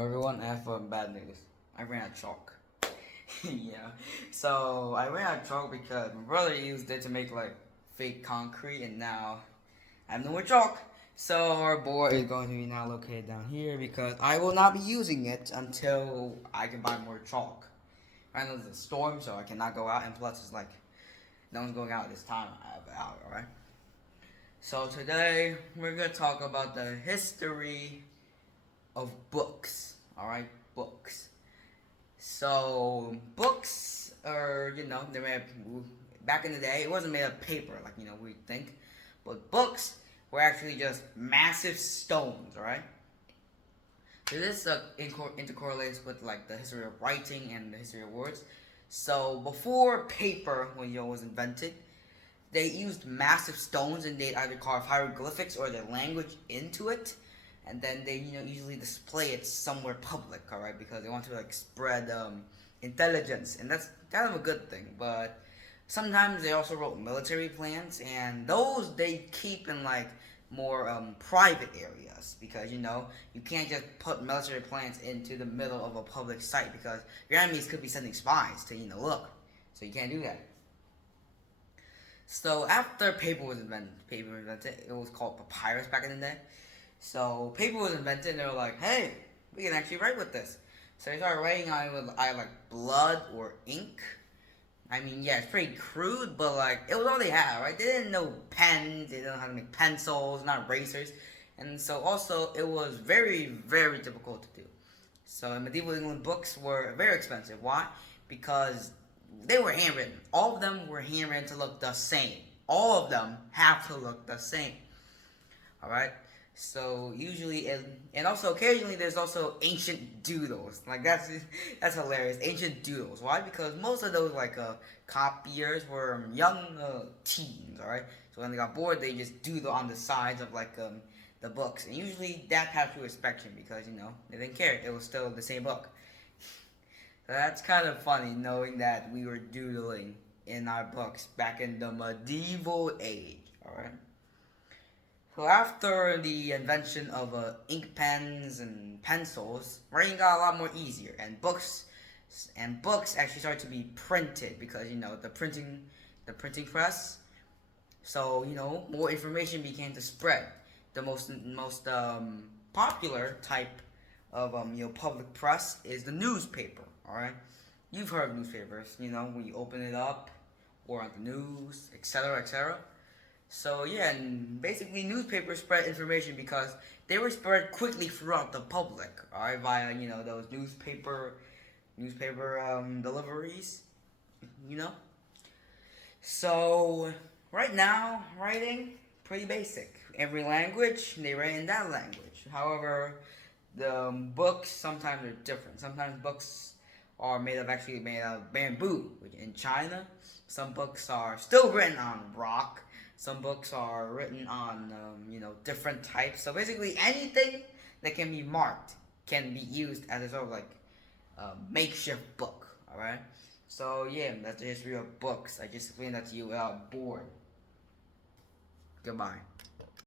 Everyone, I have bad news. I ran out of chalk. Yeah. So I ran out of chalk because my brother used it to make like fake concrete, and now I have no more chalk. So our board is going to be now located down here because I will not be using it until I can buy more chalk. I know there's a storm, so I cannot go out, and plus it's like no one's going out this time. I have out, alright? So today we're gonna talk about the history of books. Alright, books. So books are, they're made back in the day. It wasn't made of paper like we think, but books were actually just massive stones. Alright. So this intercorrelates with like the history of writing and the history of words. So before paper, was invented, they used massive stones and they'd either carve hieroglyphics or their language into it, and then they usually display it somewhere public, all right, because they want to like spread intelligence, and that's kind of a good thing. But sometimes they also wrote military plans, and those they keep in like more private areas, because you can't just put military plans into the middle of a public site because your enemies could be sending spies to look, so you can't do that. So after paper was invented, it was called papyrus back in the day. So paper was invented, and they were like, "Hey, we can actually write with this." So they started writing on it with either like blood or ink. I mean, yeah, it's pretty crude, but like it was all they had, right? They didn't know pens, they didn't know how to make pencils, not erasers, and so also it was very, very difficult to do. So medieval England books were very expensive. Why? Because they were handwritten. All of them were handwritten to look the same. All of them have to look the same. All right. So usually, and also occasionally, there's also ancient doodles. Like that's hilarious. Ancient doodles. Why? Because most of those like copiers were young teens. All right. So when they got bored, they just doodle on the sides of like the books, and usually that passed through inspection because they didn't care. It was still the same book. So that's kind of funny knowing that we were doodling in our books back in the medieval age. All right. So after the invention of ink pens and pencils, writing got a lot more easier, and books actually started to be printed because the printing press. So more information began to spread. The most popular type of public press is the newspaper. All right, you've heard of newspapers. When you open it up, or on the news, etc., etc. So yeah, and basically newspapers spread information because they were spread quickly throughout the public, alright, via those newspaper deliveries, you know. So right now, writing pretty basic. Every language they write in that language. However, the books sometimes are different. Sometimes books are actually made out of bamboo. In China, some books are still written on rock. Some books are written on different types. So basically, anything that can be marked can be used as a sort of like makeshift book. All right. So yeah, that's the history of books. I just explained that to you without bored. Goodbye.